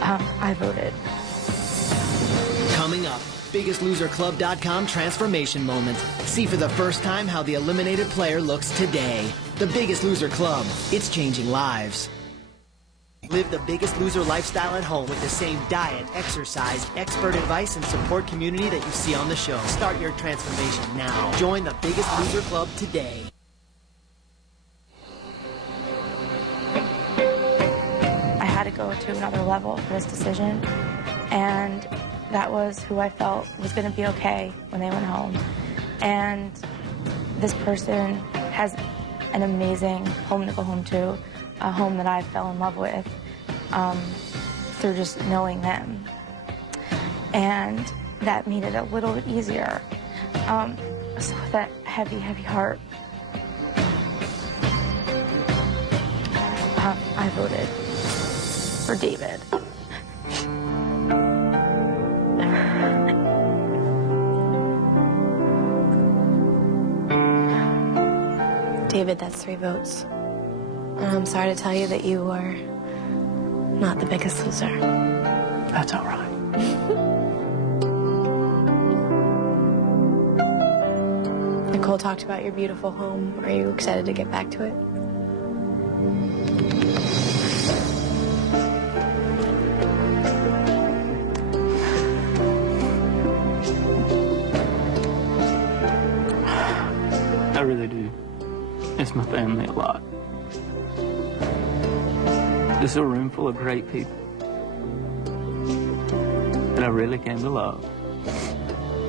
I voted. Coming up, BiggestLoserClub.com transformation moment. See for the first time how the eliminated player looks today. The Biggest Loser Club. It's changing lives. Live the Biggest Loser lifestyle at home with the same diet, exercise, expert advice, and support community that you see on the show. Start your transformation now. Join the Biggest Loser Club today. I had to go to another level for this decision, and that was who I felt was going to be okay when they went home. And this person has an amazing home to go home to, a home that I fell in love with through just knowing them. And that made it a little bit easier. So with that heavy, heavy heart, I voted for David. David, that's 3 votes. And I'm sorry to tell you that you are not the biggest loser. That's all right. Nicole talked about your beautiful home. Are you excited to get back to it? I really do. It's my family a lot. This is a room full of great people that I really came to love.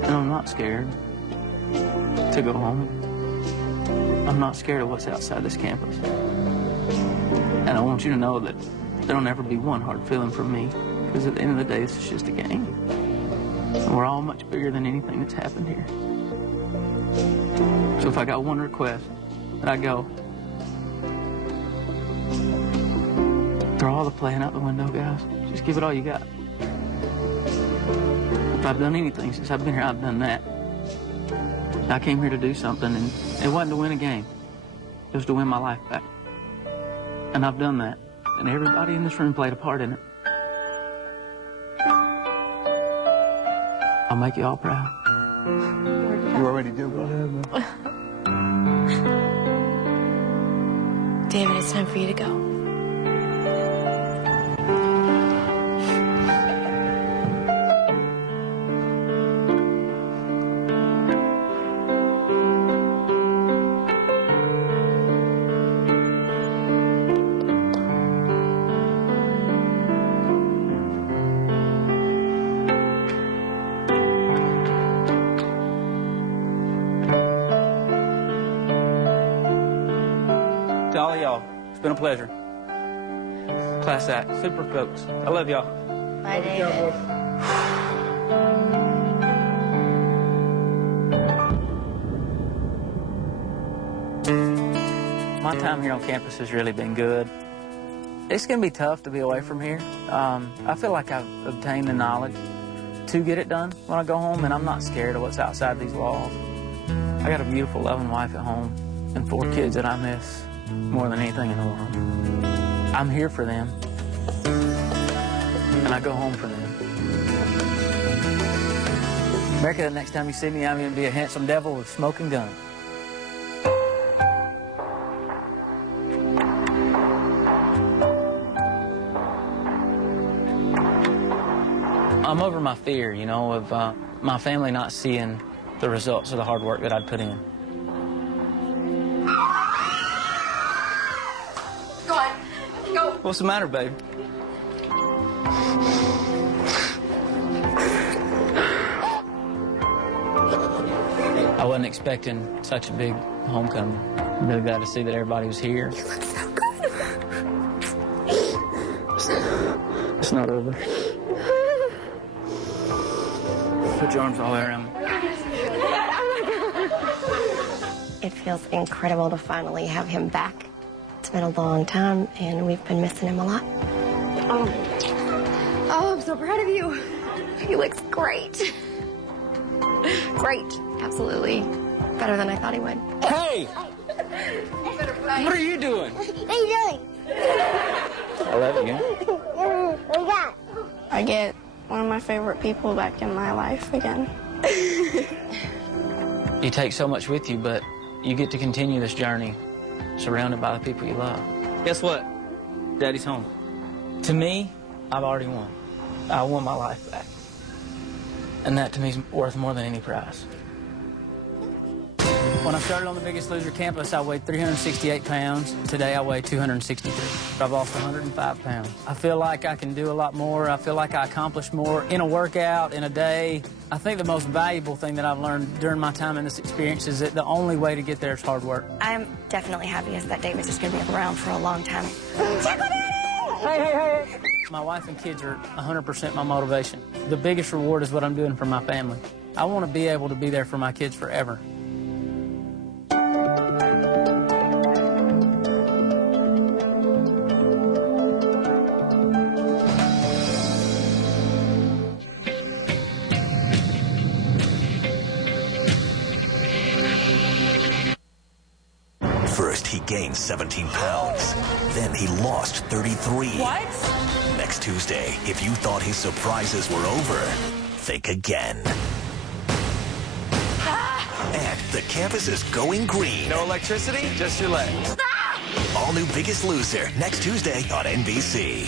And I'm not scared to go home. I'm not scared of what's outside this campus. And I want you to know that there'll never be one hard feeling from me, because at the end of the day, this is just a game. And we're all much bigger than anything that's happened here. So if I got one request, I go. Throw all the playing out the window, guys. Just give it all you got. If I've done anything since I've been here, I've done that. I came here to do something, and it wasn't to win a game. It was to win my life back. And I've done that. And everybody in this room played a part in it. I'll make you all proud. You already do. Go ahead, man. David, it's time for you to go. To all of y'all, it's been a pleasure. Class act, super folks. I love y'all. Bye, David. My time here on campus has really been good. It's going to be tough to be away from here. I feel like I've obtained the knowledge to get it done when I go home, and I'm not scared of what's outside these walls. I got a beautiful, loving wife at home and 4 kids that I miss more than anything in the world. I'm here for them, and I go home for them. America, the next time you see me, I'm going to be a handsome devil with smoking gun. I'm over my fear, you know, of my family not seeing the results of the hard work that I'd put in. Go on. Go. What's the matter, babe? I wasn't expecting such a big homecoming. I'm really glad to see that everybody was here. You look so good. It's not over. Put your arms all the way around me. It feels incredible to finally have him back. It's been a long time, and we've been missing him a lot. Oh, I'm so proud of you. He looks great. Great. Absolutely. Better than I thought he would. Hey! What are you doing? What are you doing? I love you. I get one of my favorite people back in my life again. You take so much with you, but you get to continue this journey surrounded by the people you love. Guess what? Daddy's home. To me, I've already won. I won my life back. And that to me is worth more than any prize. When I started on the Biggest Loser campus, I weighed 368 pounds. Today, I weigh 263. I've lost 105 pounds. I feel like I can do a lot more. I feel like I accomplish more in a workout, in a day. I think the most valuable thing that I've learned during my time in this experience is that the only way to get there is hard work. I'm definitely happiest that Davis is going to be around for a long time. Hey. My wife and kids are 100% my motivation. The biggest reward is what I'm doing for my family. I want to be able to be there for my kids forever. First, he gained 17 pounds. Then he lost 33. What? Next Tuesday, if you thought his surprises were over, think again. And the campus is going green. No electricity, just your legs. All new Biggest Loser, next Tuesday on NBC.